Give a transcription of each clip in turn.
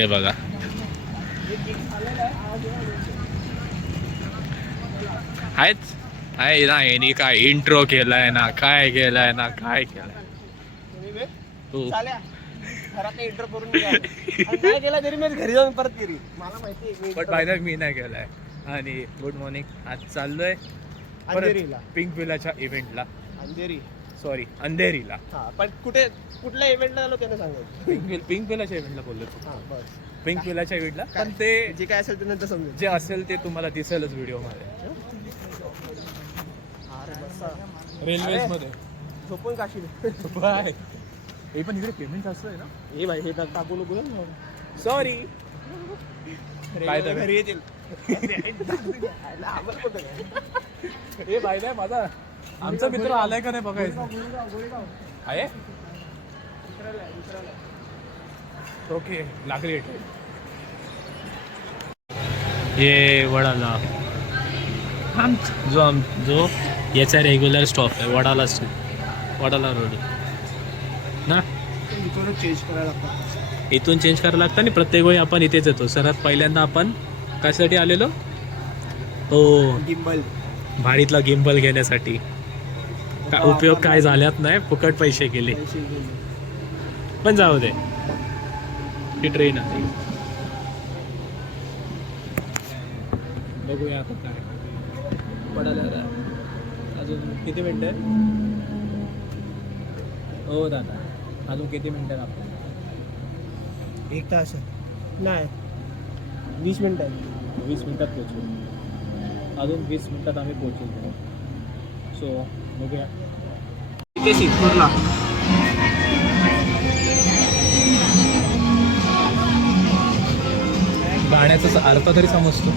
हे बघा आहेच आहे ना. यांनी काय इंट्रो केलाय ना, काय केलाय ना, काय केलाय तू घरात इंट्रो करून नाही केला तरी मी घरी जाऊन परत केली. मला माहिती बट बाय मी नाही केलाय. आणि गुड मॉर्निंग. आज चाललोय अंधेरीला, पिंक विलाच्या इव्हेंटला. अंधेरीला. हा पण कुठल्या इव्हेंटला आलो त्याने सांगायचं. पिंक विलाच्या इव्हेंटला बोललो. बस पिंक विलाच्या इव्हेंटला. पण ते जे काय असेल ते नंतर समजेल. जे असेल ते तुम्हाला दिसेलच व्हिडिओ मध्ये. रेल्वेज मध्ये झोपून काशी बाय. हे पण इकडे पेमेंट जास्त आहे ना. हे भाई हे टाकू नको. सॉरी. काय तर घरी येतील. हे बाय नाही माझा आमचा मित्र आलाय का नाही बघायचं आहे. ओके लागली. ये वडाला जो याचा रेग्युलर स्टॉप आहे वडाला रोड ना. चेंज करायला लागतं. इथून चेंज करायला लागतं आणि प्रत्येक वेळी आपण इथेच येतो. सर्वात पहिल्यांदा आपण कशासाठी आलेलो. हो गिम्बल भाडीतला गिम्बल घेण्यासाठी. उपयोग काय झाल्यात नाही, फुकट पैसे गेले. पण जाऊ दे, ही ट्रेन आहे. बघूया आता काय पडायला. अजून किती मिनिटं आहे. हो दादा अजून किती मिनिटं आपण. 1 तास नाही 20 मिनिटं आहे. 20 मिनिटात पोहोचू. अजून 20 मिनिटात आम्ही पोहोचू. सो बघूया. इथे सिद्धपूरला गाण्याचा अर्थ तरी समजतो.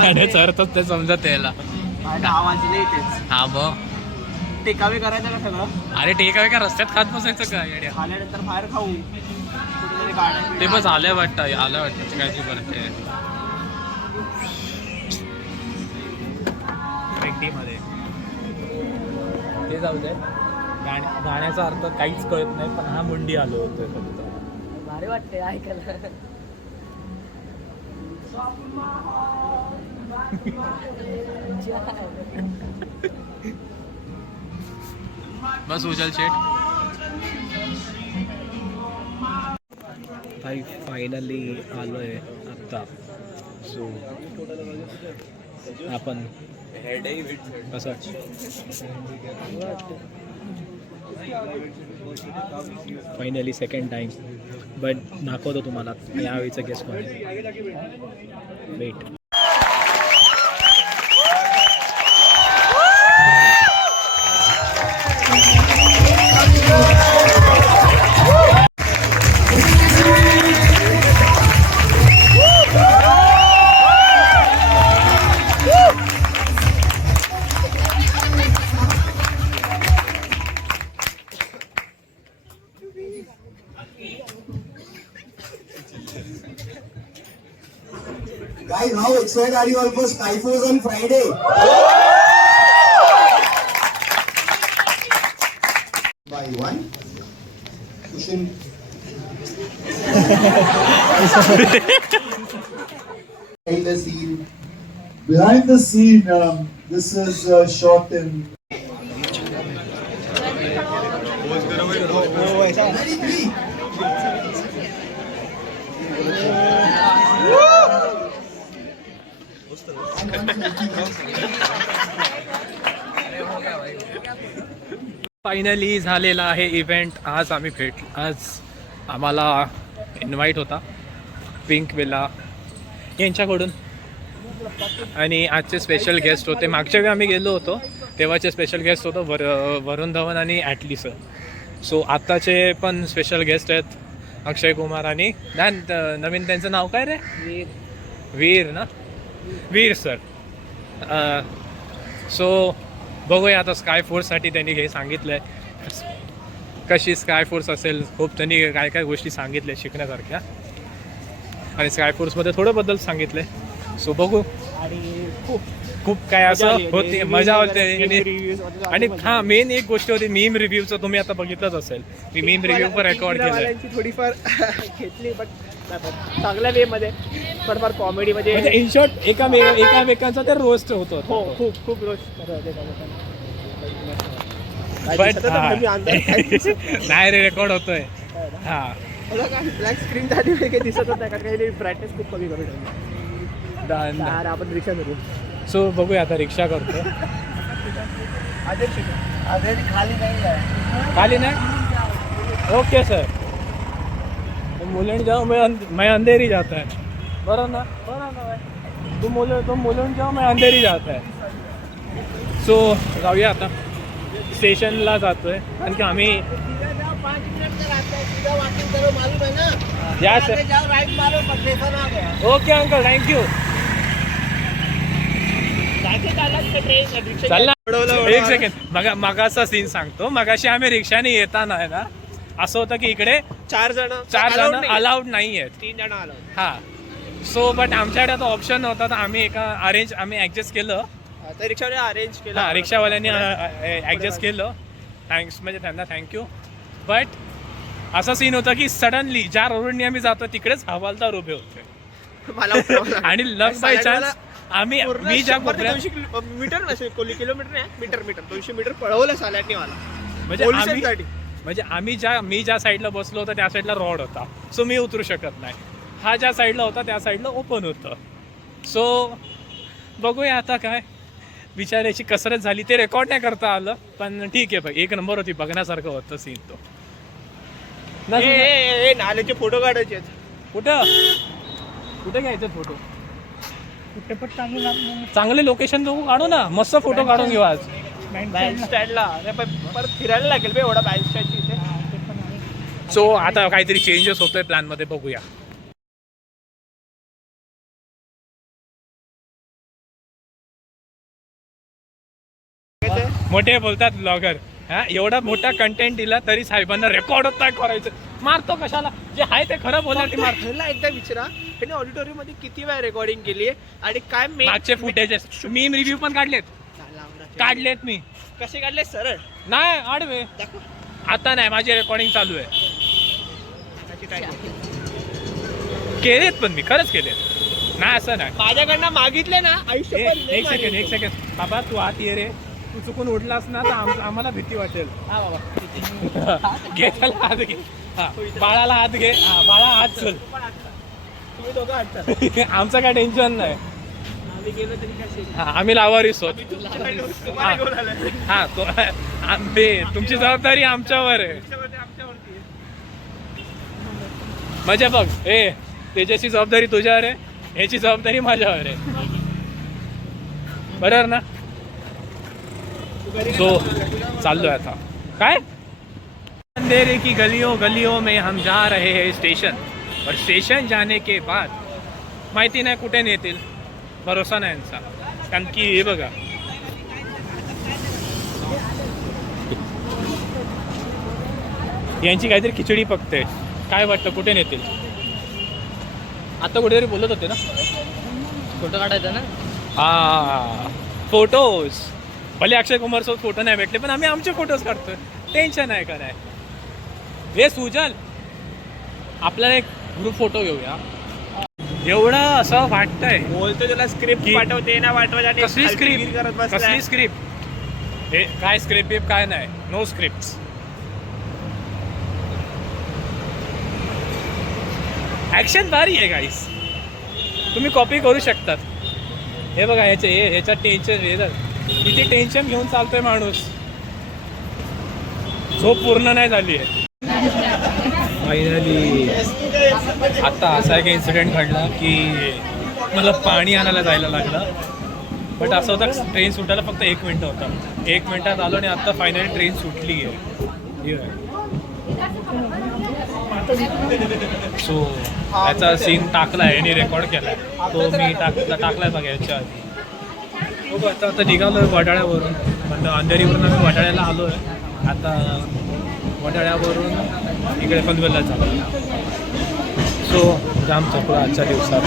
गाण्याचा अर्थ ते समजत यायला. आवाज नाही तेच. हा मग टेकावे करायचं का सगळं. अरे टेकावे का रस्त्यात खात बसायचं का येड्या. आल्यानंतर बाहेर खाऊ कुठेतरी गाड्या. ते बस आलं वाटतं काय तू करते मध्ये. ते जाऊ दे. गाण्याचा अर्थ काहीच कळत नाही. पण हा मुंडी आलो होतो फक्त. भारी वाटते ऐकायला. बस उचल शेट. भाई फायनली आलोय आत्ता. सो आपण कसं फायनली सेकंड टाइम. बट दाखवतो तुम्हाला यावेळीचं गेस्ट कोण आहे. Weight. Guys, how excited are you all for Skyforce on Friday? By one. Cushion. Behind the scene. Behind the scene, this is shot in. Finally झालेला आहे event. आज आम्हाला invite होता pink villa यांच्याकडून. आणि आजचे स्पेशल गेस्ट होते. मागच्या वेळी आम्ही गेलो होतो तेव्हाचे स्पेशल गेस्ट होतं वरुण धवन आणि ॲटली सर. सो आत्ताचे पण स्पेशल गेस्ट आहेत अक्षय कुमार आणि नवीन त्यांचं नाव काय रे. वीर ना. वीर सर. सो बघूया आता स्काय फोर्ससाठी त्यांनी हे सांगितलं आहे कशी स्काय फोर्स असेल. खूप त्यांनी काय काय गोष्टी सांगितल्या शिकण्यासारख्या. आणि स्काय फोर्समध्ये थोडं बद्दल सांगितलं. सो बघू. आणि खूप खूप काय असं होते, मजा होते. आणि हा मेन एक गोष्ट होती मीम रिव्ह्यूचं, तुम्ही आता बघितलंच असेल. मी मीम रिव्ह्यू पण रेकॉर्ड केलं. थोडीफार घेतली पण चांगल्या वे मध्ये, थोडंफार कॉमेडी म्हणजे मध्ये. इन शॉर्ट एकामेकांचा तर रोस्ट होतो. हो, खूप खूप रोस्ट बट नाही रे, रेकॉर्ड होतोय. हा ब्लॅक स्क्रीन साठी काही दिसत होत नाही, कारण काही ब्राईटनेस खूप कमी करू शकतो. आपण रिक्षा करू. सो बघूया आता, रिक्षा करतो. खाली नाही खाली नाही. ओके सर, मुलुंड जाओ, मैं अंधेरी जाता है. बरोबर ना? तुम मुलुंड जाओ, मैं अंधेरी जाता है. सो जाऊया आता, स्टेशनला जातोय. कारण की आम्ही 5 मिनट का रास्ता है, सीधा वॉकिंग करो, मालूम है ना? या सर. जाओ, राइट मारो, स्टेशन आ गया. Okay uncle, thank you. चल ना. एक सेकंड, मगाचा सीन सांगतो. मगाशी आम्ही रिक्षाने येताना आहे ना, असं होतं की इकडे 4 जण अलाउड नाही आहेत. 3 जण अलाउड. हा. सो बट आमच्याकडे आता ऑप्शन नव्हता, तर आम्ही आम्ही ऍडजस्ट केलं. तर रिक्षावाले अरेंज केलं. हा, रिक्षावाल्यांनी ऍडजस्ट केलं. थँक्स, म्हणजे त्यांना थँक्यू. बट असा सीन होता की सडनली ज्या रोडने आम्ही जातो तिकडेच हवालदार उभे होते. मला उतरवलं. आणि लक बाय चान्स मी ज्या कोपऱ्यात, 200 मीटर नसेल, किलोमीटर नाही, मीटर 200 मीटर पळवलं साल्यानी मला. म्हणजे मी ज्या साईडला बसलो होतो त्या साईडला रॉड होता. सो मी उतरू शकत नाही. हा ज्या साईडला होता त्या साईडला ओपन होतं. सो बघूया आता काय, विचारायची कसरत झाली. ते रेकॉर्ड नाही करता आलं, पण ठीक आहे भाई, एक नंबर होती, बघण्यासारखं होतं सीन तो. नाल्याचे फोटो काढायचे. कुठे घ्यायचे फोटो? चांगले लोकेशन बघू, काढू ना, मस्त फोटो काढून घेऊ आज. बँड स्टँडला परत फिरायला लागेल बे, एवढा बँड स्टँडची इथे. सो आता काहीतरी चेंजेस होतोय प्लॅन मध्ये, बघूया. मोठे बोलतात ब्लॉगर, हा एवढा मोठा कंटेंट दिला तरी साहेबांना रेकॉर्ड होत नाही करायचं. मारतो कशाला, जे आहे ते खरं बोलला ते मारतो. ह्याला एकदा विचारा, ह्याने ऑडिटोरियम मध्ये किती वेळ रेकॉर्डिंग केली आहे आणि काय मागचे फुटेजेस मी रिव्ह्यू पण काढलेत मी. कसे काढले? सरळ नाही, आडवे. आता नाही, माझी रेकॉर्डिंग चालू आहे. केलेत पण मी, खरंच केलेत. नाही असं नाही, माझ्याकडनं मागितले ना आयुष्य. एक सेकंड बाबा, तू आत ये रे. तू चुकून उडलास ना तर आम्हाला भीती वाटेल. हा बाबा, घे त्याला हात घे. हा, बाळाला हात घे. हा, बाळा हात चल. तुम्ही दोघं हटता. आमचं काय टेन्शन नाही. आम्ही गेलो तरी कसे. हा, आम्ही लावारीस होत. हा, तुमची जबाबदारी आमच्यावर आहे. मजा बघ, त्याच्याची जबाबदारी तुझ्यावर आहे, ह्याची जबाबदारी माझ्यावर आहे. बरोबर ना? सो चाललोय आता. काय अंधेरे की गलियों में हम जा रहे हैं स्टेशन. और स्टेशन जाने के बाद माहिती नाही कुठे नेतील, भरोसा नाही यांचा. कारण की हे बघा, यांची काहीतरी खिचडी पकते. काय वाटतं कुठे नेतील? आता कुठेतरी बोलत होते ना, फोटो काढायचा ना. हा, फोटोज. भले अक्षय कुमार सोबत फोटो नाही भेटले, पण आम्ही आमचे फोटोज काढतोय. टेन्शन आहे का नाही? हे सुजल, आपल्याला एक ग्रुप फोटो घेऊया. एवढं असं वाटतंय बोलतो तुला स्क्रिप्ट पाठवते ना, पाठवायला. कसली स्क्रिप्ट? हे काय स्क्रिप्ट काय नाही, नो स्क्रिप्ट. ऍक्शन भारी आहे गाईस, तुम्ही कॉपी करू शकतात. हे बघा, ह्याच्या टेन्शन, किती टेन्शन घेऊन चालतोय माणूस. झोप पूर्ण नाही झाली आहे. फायनली आता असा एक इन्सिडेंट घडला की मला पाणी आणायला जायला लागलं. बट असं होतं, ट्रेन सुटायला फक्त 1 मिनटं होतं. 1 मिनटात आलो आणि आता फायनली ट्रेन सुटली आहे. सो याचा सीन टाकलाय आणि रेकॉर्ड केलाय, तो मी टाकलाय बघा याच्या आधी. हो, आता निघालोय वडाळ्यावरून, म्हणजे अंधेरीवरून आम्ही वडाळ्याला आलो आहे. आता वडाळ्यावरून इकडे पनवेलला चालू. सो जाम चकला आजच्या दिवसात.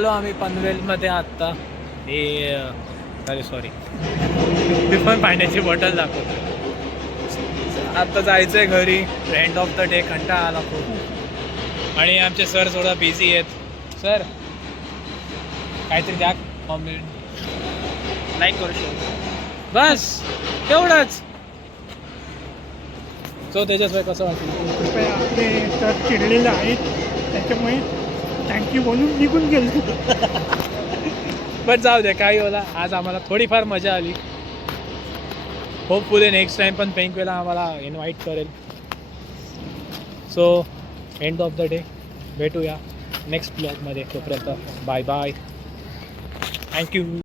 आलो आम्ही पनवेलमध्ये आत्ता. हे सॉरी मी पण पाण्याची बॉटल दाखवतो. आत्ता जायचं आहे घरी. एंड ऑफ द डे कंटाळा आला खूप. आणि आमचे सर थोडा बिझी आहेत. सर काहीतरी द्या कॉमेंट लाईक करू शकतो बस तेवढंच. तो त्याच्याशिवाय कसं वाटलं? कृपया आपले तर चिडलेले आहेत त्याच्यामुळे थँक्यू बोलून निघून गेलो. पण जाऊ दे काही होला. आज आम्हाला थोडीफार मजा आली. होपफुली नेक्स्ट टाइम पण पेंकवेला आम्हाला इन्व्हाइट करेल. So end of the day भेटूया नेक्स्ट ब्लॉगमध्ये. तोपर्यंत बाय बाय. थँक्यू.